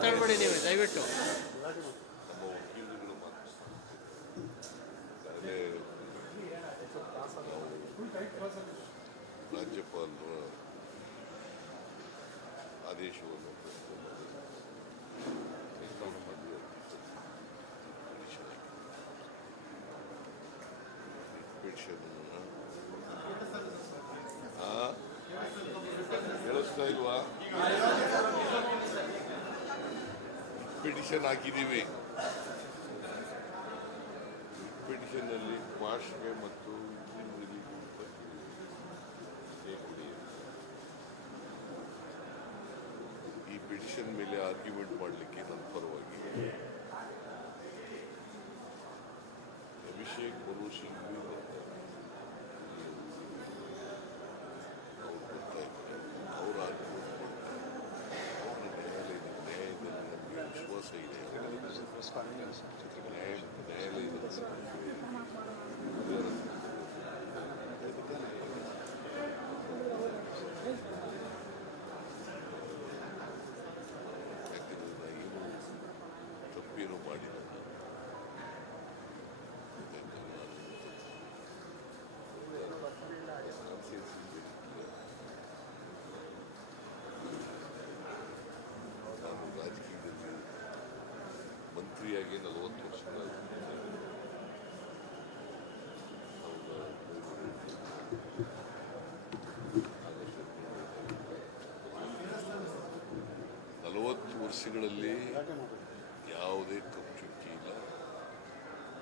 ಮಾತಾಡಬೇಡಿ ನೀವು ದಯವಿಟ್ಟು. ನಮ್ಮ ವಕೀಲರುಗಳು ಮಾತಾಡ್ತಾರೆ. ರಾಜ್ಯಪಾಲರ ಆದೇಶವನ್ನು ಕೇಳಿಸ್ತಾ ಇಲ್ವಾ? ಪಿಟಿಷನ್ ಹಾಕಿದ್ದೀವಿ. ಪಿಟಿಷನ್ನಲ್ಲಿ ಕ್ವಾಶ್ಗೆ ಮತ್ತು ಈ ಪಿಟಿಷನ್ ಮೇಲೆ ಆರ್ಗ್ಯುಮೆಂಟ್ ಮಾಡಲಿಕ್ಕೆ ನನ್ನ ಪರವಾಗಿ ಅಭಿಷೇಕ್ ಮನು ಸಿಂಘ್ವಿ ಅವ್ರು ಆರ್ಗ್ಯುಮೆಂಟ್ ಮಾಡ್ತಾರೆ. ನ್ಯಾಯದಲ್ಲಿ ನಮಗೆ ವಿಶ್ವಾಸ ಇದೆ. ತಪ್ಪೇನು ಮಾಡಿಲ್ಲ. ನಾನು ರಾಜಕೀಯದಲ್ಲಿ ಮಂತ್ರಿಯಾಗಿ 40 ವರ್ಷಗಳ 40 ವರ್ಷಗಳಲ್ಲಿ ಯಾವುದೇ ಕಪ್ಪುಚುಕ್ಕಿ ಇಲ್ಲ.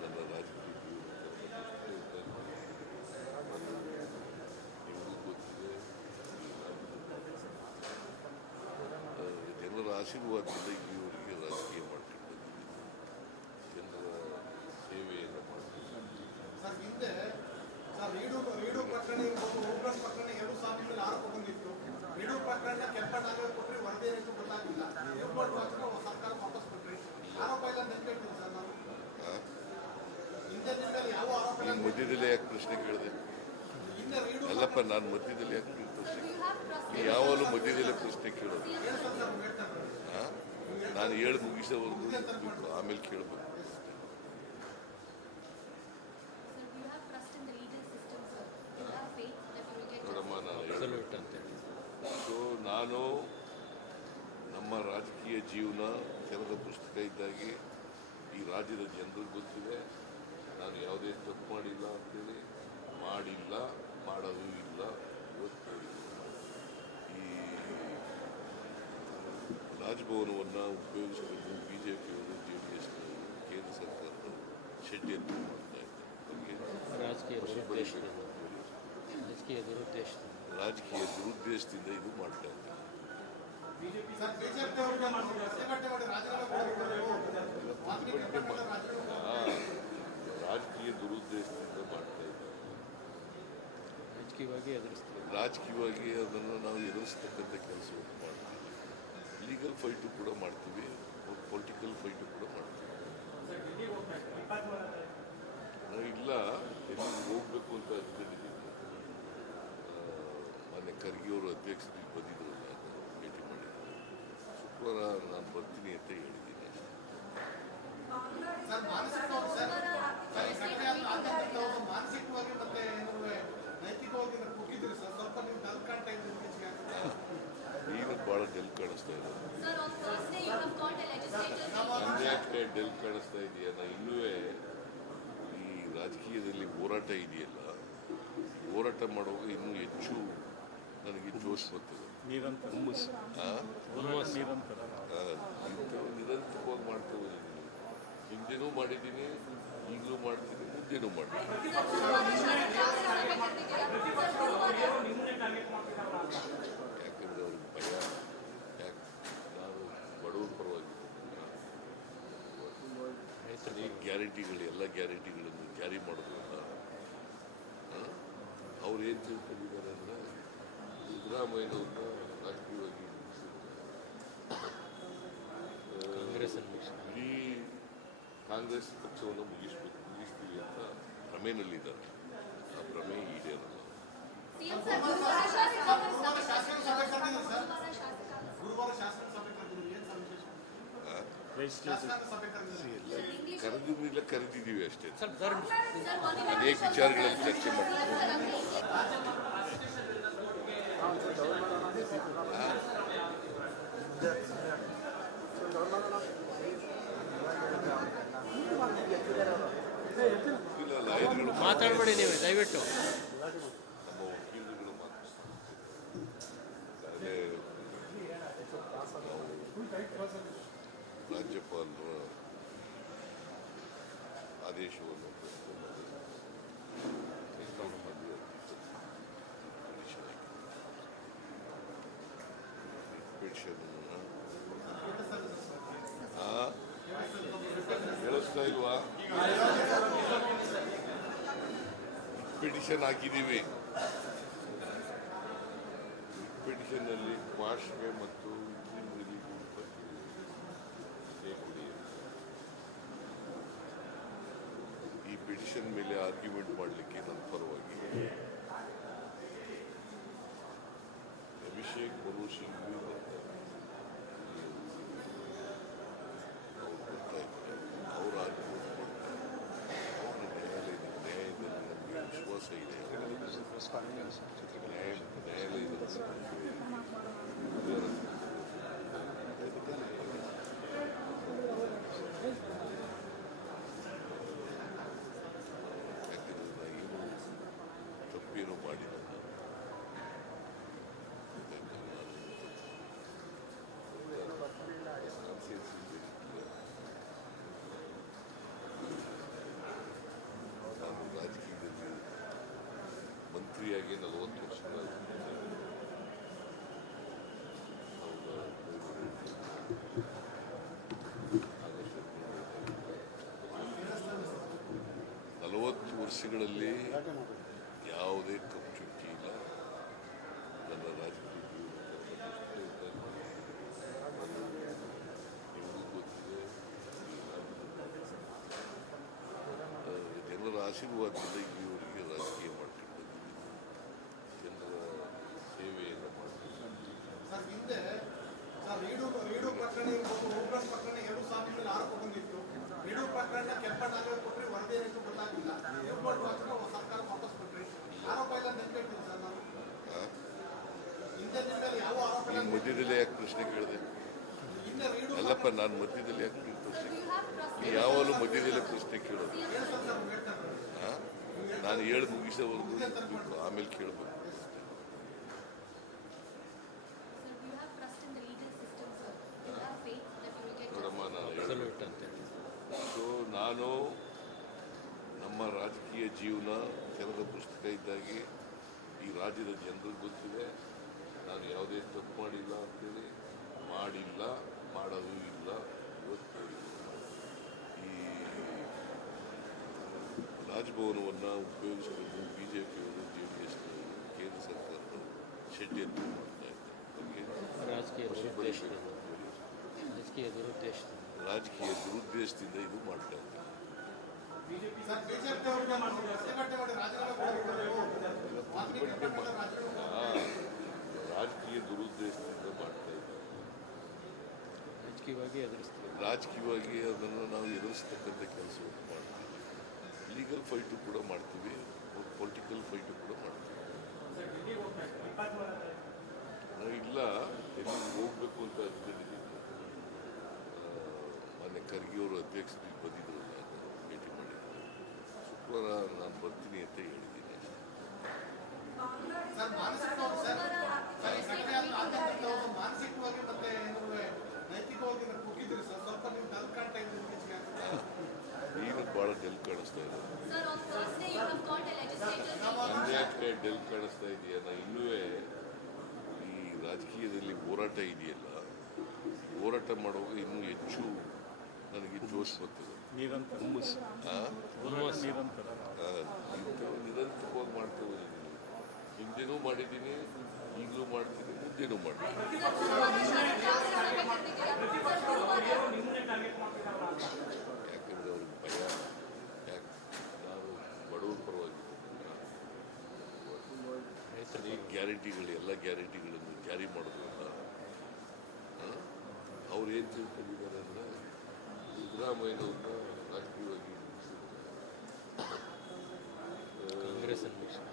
ನನ್ನ ರಾಜಕೀಯ ನಿಮಗೂ ಗೊತ್ತಿದೆ. ಜನರ ಆಶೀರ್ವಾದದಿಂದ ಇಲ್ಲಿವರೆಗೆ ರಾಜಕೀಯ ಮಾಡ್ಕೊಂಡು ಬಂದಿದ್ದೀನಿ. ಜನರ ಸೇವೆಯನ್ನು ಮಾಡ್ತೀನಿ. ರೀಡು ಪ್ರಕರಣ ಇರ್ಬೋದು, ಓಪನ್ ಪ್ರಕರಣ 2 ಸಾವಿರ ಮೇಲೆ ಆರೋಪ ಬಂದಿತ್ತು. ರೀಡು ಪ್ರಕರಣ ಕೆಂಪಣ್ಣಾಗ ಕೊಟ್ಟರೆ ವರದಿ ಏನು ಗೊತ್ತಾಗಿಲ್ಲ. ಸರ್ಕಾರ ವಾಪಸ್ ಕೊಟ್ಟರೆ ಆರೋಪ ಇಲ್ಲ ನೆನಪಿಡ್ತೀನಿ ಸರ್. ನಾನು ಹಿಂದೆ ಯಾವ ಆರೋಪ ಇಲ್ಲ. ಮಧ್ಯದಲ್ಲಿ ಯಾಕೆ ಪ್ರಶ್ನೆ ಕೇಳಿದೆ? ಅಲ್ಲಪ್ಪ, ನಾನು ಮಧ್ಯದಲ್ಲಿ ಯಾಕೆ ಪ್ರಶ್ನೆ? ಯಾವಾಗಲೂ ಮಧ್ಯದಲ್ಲೇ ಪ್ರಶ್ನೆ ಕೇಳೋದು. ನಾನು ಹೇಳಿ ಮುಗಿಸೋವರೆಗೂ ಆಮೇಲೆ ಕೇಳಬೇಕು. ನೋಡಮ್ಮ, ನಾನು ನಮ್ಮ ರಾಜಕೀಯ ಜೀವನ ಕೆಲಸ ಪುಸ್ತಕ ಇದ್ದಾಗೆ ಈ ರಾಜ್ಯದ ಜನರಿಗೆ ಗೊತ್ತಿದೆ. ನಾನು ಯಾವುದೇ ತಪ್ಪು ಮಾಡಿಲ್ಲ ಅಂತೇಳಿ, ಮಾಡಿಲ್ಲ, ಮಾಡೋದು ಇಲ್ಲ. ಇವತ್ತು ಈ ರಾಜಭವನವನ್ನು ಉಪಯೋಗಿಸಿಕೊಂಡು ಬಿಜೆಪಿಯವರು JDS ಕೇಂದ್ರ ಸರ್ಕಾರದ ಷಡ್ಯಂತ್ರ ಮಾಡ್ತಾ ಇದ್ದಾರೆ. ರಾಜಕೀಯ ದುರುದ್ದೇಶದಿಂದ ಇದು ಮಾಡ್ತಾ ಇದ್ದಾರೆ. ರಾಜಕೀಯ ದುರುದ್ದೇಶದಿಂದ ಮಾಡ್ತಾ ಇದ್ದಾರೆ. ರಾಜಕೀಯವಾಗಿ ಅದನ್ನು ನಾವು ಎದುರಿಸ್ತಕ್ಕಂಥ ಕೆಲಸವನ್ನು ಮಾಡ್ತೀವಿ. ಲೀಗಲ್ ಫೈಟು ಕೂಡ ಮಾಡ್ತೀವಿ, ಪೊಲಿಟಿಕಲ್ ಫೈಟು ಕೂಡ ಮಾಡ್ತೀವಿ. ಇಲ್ಲ, ಎಲ್ಲಿ ಹೋಗ್ಬೇಕು ಅಂತ ಅಂದ್ಕೊಂಡಿದ್ದೀನಿ. ಮೊನ್ನೆ ಖರ್ಗೆಯವರು ಅಧ್ಯಕ್ಷರಿಗೆ ಬಂದಿದ್ರಲ್ಲ, ಭೇಟಿ ಮಾಡಿದ್ರು. ಶುಕ್ರವಾರ ನಾನು ಬರ್ತೀನಿ ಅಂತ ಹೇಳಿದ್ದೀನಿ. ಮಾನಸಿಕವಾಗಿ ಮತ್ತೆ ನೈತಿಕವಾಗಿ ಕುಗ್ಗಿದ್ರಿ ಸರ್. ಸ್ವಲ್ಪ ನೀವು ಡಲ್ ಕಾಣ್ತಾ ಇದ್ದೀರಿ. ಈಗ ಭಾಳ ಡೆಲ್ ಕಾಣಿಸ್ತಾ ಇದೆ. ಯಾಕೆ ಡೆಲ್ ಕಾಣಿಸ್ತಾ ಇದೆಯಾ? ನಾ ಇನ್ನೂ ಈ ರಾಜಕೀಯದಲ್ಲಿ ಹೋರಾಟ ಇದೆಯಲ್ಲ, ಹೋರಾಟ ಮಾಡುವಾಗ ಇನ್ನೂ ಹೆಚ್ಚು ನನಗೆ ಜೋಶ್ ಬರ್ತದೆ. ನಿರಂತರವಾಗಿ ಮಾಡ್ತಾ ಹೋಗಿದ್ದೀನಿ. ಹಿಂದೆನೂ ಮಾಡಿದ್ದೀನಿ, ಈಗಲೂ ಮಾಡ್ತೀನಿ, ಮುಂದೆನೂ ಮಾಡ್ತೀನಿ. ಯಾಕಂದ್ರೆ ಅವ್ರಿಗೆ ಭಯ. ಯಾಕೆ ನಾನು ಬಡವರ ಪರವಾಗಿ ಈ ಗ್ಯಾರಂಟಿಗಳು, ಎಲ್ಲ ಗ್ಯಾರಂಟಿಗಳನ್ನು ಜಾರಿ ಮಾಡೋದ್ರಿಂದ ಅವ್ರು ಏನು ತಿಳ್ಕೊಂಡಿದ್ದಾರೆ ಅಂದರೆ ಸಿದ್ದರಾಮಯ್ಯನವ್ರನ್ನ ರಾಜಕೀಯವಾಗಿ ಇಡೀ ಕಾಂಗ್ರೆಸ್ ಪಕ್ಷವನ್ನು ಮುಗಿಸ್ತೀವಿ ಅಂತ ಭ್ರಮೆನಲ್ಲಿದ್ದಾರೆ. ಆ ಭ್ರಮೆ ಈಡೇರಲ್ಲ. ಶಾಸಕಾಂಗ ಸಭೆ ಕರೆದಿದ್ದಾರೆ. ಕರೆದಿಲ್ಲ, ಕರೆದಿದ್ದೀವಿ ಅಷ್ಟೇ. ಸ್ವಲ್ಪ ಅನೇಕ ವಿಚಾರಗಳಲ್ಲಿ ಚರ್ಚೆ ಮಾಡ್ತೀವಿ. ಇಲ್ಲ, ಲಾಯರ್ಗಳು ಮಾತಾಡಬೇಡಿ ನೀವು ದಯವಿಟ್ಟು. ನಮ್ಮ ವಕೀಲರುಗಳು ಮಾತಾಡ್ತಾರೆ. ರಾಜ್ಯಪಾಲರ ಆದೇಶವನ್ನು ಹೇಳಿಸ್ತಾ ಇಲ್ವಾ? ಪಿಟಿಷನ್ ಹಾಕಿದ್ದೀವಿ. ಪಿಟಿಷನ್ನಲ್ಲಿ ಕ್ವಾಶ್ಗೆ ಮತ್ತು ಈ ಪಿಟಿಷನ್ ಮೇಲೆ ಆರ್ಗ್ಯುಮೆಂಟ್ ಮಾಡಲಿಕ್ಕೆ ನನ್ನ ಪರವಾಗಿ ಅಭಿಷೇಕ್ ಮನು ಸಿಂಗ್ ಅವ್ರು ಆರ್ಗ್ಯುಮೆಂಟ್ ಮಾಡ್ತಾರೆ. ಅವ್ರ ನ್ಯಾಯಾಲಯದಲ್ಲಿ ನಮಗೆ ವಿಶ್ವಾಸ ಇದೆ. ಯಾಕಂದ್ರೆ ಏನು ತಪ್ಪೇನು ಮಾಡಿಲ್ಲ. ನಾನು ರಾಜಕೀಯದಲ್ಲಿ ಮಂತ್ರಿಯಾಗಿ 40 ವರ್ಷಗಳ ವರ್ಷಗಳಲ್ಲಿ ಯಾವುದೇ ಕಪ್ಪುಚುಕ್ಕಿ ಇಲ್ಲ. ನನ್ನ ರಾಜಕೀಯ ನಿಮಗೂ ಗೊತ್ತಿದೆ. ಜನರ ಆಶೀರ್ವಾದದಿಂದ ಇಲ್ಲಿವರೆಗೆ ರಾಜಕೀಯ ಮಾಡ್ಕೊಂಡು ಬಂದಿದ್ದೀನಿ. ಜನರ ಸೇವೆಯನ್ನು ಮಾಡ್ಕೊಂಡು ಸರ್, ಹಿಂದೆ ಸರ್ ರೀಡು ಪ್ರಕರಣ ಇರ್ಬೋದು, ಓಬ್ರಸ್ ಪ್ರಕರಣ 2 ಸಾಲಿನಲ್ಲಿ ಆರೋಪ ಬಂದಿತ್ತು. ರೀಡು ಪ್ರಕರಣ ಕೆಂಪಣ್ಣಗೆ ಕೊಟ್ಟರೆ ವರದಿ ಏನಿತ್ತು ಗೊತ್ತಾಗಿಲ್ಲ. ರಿಪೋರ್ಟ್ ಮಾತ್ರ ಸರ್ಕಾರ ವಾಪಸ್ ಕೊಟ್ರಿ. ಆರೋಪ ಇಲ್ಲ ನೆನ್ಪಿಡ್ತೀನಿ ಸರ್ ನಾನು. ಹಿಂದೆ ನಿಮ್ಮಲ್ಲಿ ಯಾವ ಆರೋಪ ಇಲ್ಲ. ಈಗ ಮಧ್ಯದಲ್ಲಿ ಯಾಕೆ ಪ್ರಶ್ನೆ ಕೇಳಿದೆ? ಹಿಂದೆ ರೀಡು ಅಲ್ಲಪ್ಪ, ನಾನು ಮಧ್ಯದಲ್ಲಿ ಯಾಕೆ ಪ್ರಶ್ನೆ ಕೇಳಿದೆ? ಯಾವಾಗಲೂ ಮಧ್ಯದಲ್ಲೇ ಪ್ರಶ್ನೆ ಕೇಳೋದು. ನಾನು ಹೇಳಿ ಮುಗಿಸೋವರೆಗೂ ಆಮೇಲೆ ಕೇಳಬೇಕು. ನೋಡಮ್ಮ, ನಾನು ನಮ್ಮ ರಾಜಕೀಯ ಜೀವನ ಕೆಲಸ ಪುಸ್ತಕ ಇದ್ದಾಗೆ ಈ ರಾಜ್ಯದ ಜನರಿಗೆ ಗೊತ್ತಿದೆ. ನಾನು ಯಾವುದೇ ತಪ್ಪು ಮಾಡಿಲ್ಲ ಅಂತೇಳಿ, ಮಾಡಿಲ್ಲ, ಮಾಡೋದು ಇಲ್ಲ. ಇವತ್ತು ಈ ರಾಜಭವನವನ್ನು ಉಪಯೋಗಿಸಿಕೊಂಡು ಬಿಜೆಪಿಯವರು, JDS, ಕೇಂದ್ರ ಸರ್ಕಾರಗಳು ಷಡ್ಯಂತ್ರ ಮಾಡ್ತಾ ಇದ್ದಾರೆ. ರಾಜಕೀಯ ದುರುದ್ದೇಶದಿಂದ ಇದು ಮಾಡ್ತಾ ಇದ್ದಾರೆ. ರಾಜಕೀಯ ದುರುದ್ದೇಶದಿಂದ ಮಾಡ್ತಾ ಇದ್ದಾರೆ. ರಾಜಕೀಯವಾಗಿ ಅದನ್ನು ನಾವು ಎದುರಿಸ್ತಕ್ಕಂಥ ಕೆಲಸವನ್ನು ಮಾಡ್ತೀವಿ. ಲೀಗಲ್ ಫೈಟು ಕೂಡ ಮಾಡ್ತೀವಿ, ಪೊಲಿಟಿಕಲ್ ಫೈಟು ಕೂಡ ಮಾಡ್ತೀವಿ. ನಾವು ಇಲ್ಲ ಎಲ್ಲಿಗೆ ಹೋಗ್ಬೇಕು ಅಂತ ಅಂದ್ಕೊಂಡಿದ್ದೀವಿ. ಮೊನ್ನೆ ಖರ್ಗೆಯವರು ಅಧ್ಯಕ್ಷರಿಗೆ ಬಂದಿದ್ರು, ನಾನು ಭೇಟಿ ಮಾಡಿದ್ದೆ. ಶುಕ್ರವಾರ ನಾನು ಬರ್ತೀನಿ ಅಂತ ಹೇಳಿದ್ದೀನಿ. ಮಾನಸಿಕವಾಗಿ ಮತ್ತೆ ನೈತಿಕವಾಗಿ ಕುಗ್ಗಿದ್ರು ಸರ್. ಸ್ವಲ್ಪ ನೀವು ಡಲ್ ಕಾಣ್ತಾ ಇದ್ದೀರಿ. ಈಗ ಭಾಳ ಡೆಲ್ ಕಾಣಿಸ್ತಾ ಇದೆ. ಯಾಕೆ ಡೆಲ್ ಕಾಣಿಸ್ತಾ ಇದೆಯಾ? ನಾ ಇನ್ನೂ ಈ ರಾಜಕೀಯದಲ್ಲಿ ಹೋರಾಟ ಇದೆಯಲ್ಲ, ಹೋರಾಟ ಮಾಡುವಾಗ ಇನ್ನೂ ಹೆಚ್ಚು ನನಗೆ ಜೋಶ್ ಬರ್ತದೆ. ನಿರಂತರವಾಗಿ ಮಾಡ್ತಾ ಹೋಗಿದ್ದೀನಿ. ಹಿಂದೆನೂ ಮಾಡಿದ್ದೀನಿ, ಈಗಲೂ ಮಾಡ್ತೀನಿ, ಮುಂದೆನೂ ಮಾಡ್ತೀನಿ. ಯಾಕಂದ್ರೆ ಅವ್ರಿಗೆ ಭಯ. ಯಾಕೆ ನಾನು ಬಡವರ ಪರವಾಗಿ ಈ ಗ್ಯಾರಂಟಿಗಳು, ಎಲ್ಲ ಗ್ಯಾರಂಟಿಗಳನ್ನು ಜಾರಿ ಮಾಡೋದ್ರಿಂದ ಅವ್ರು ಏನು ತಿಳ್ಕೊಂಡಿದ್ದಾರೆ ಅಂದರೆ ಸಿದ್ದರಾಮಯ್ಯನವ್ರನ್ನ ರಾಜಕೀಯವಾಗಿ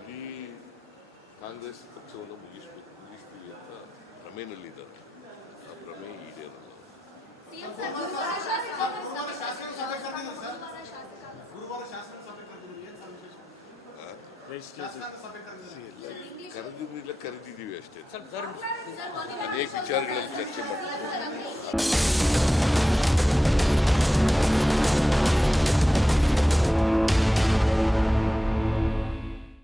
ಇಡೀ ಕಾಂಗ್ರೆಸ್ ಪಕ್ಷವನ್ನು ಮುಗಿಸ್ತೀವಿ ಅಂತ ಭ್ರಮೆನಲ್ಲಿದ್ದಾರೆ. ಆ ಭ್ರಮೆ ಈಡೇರಲ್ಲ. ಗುರುವಾರ ಶಾಸನ ಸಭೆ ಕರೆದಿದ್ರು ಏನ್ ಶಾಸನ ಸಭೆ ಕರೆದಿಲ್ಲ, ಕರೆದಿದ್ದೀವಿ ಅಷ್ಟೇ. ಅನೇಕ ವಿಚಾರಗಳಲ್ಲಿ ಚರ್ಚೆ ಮಾಡ್ತೀವಿ.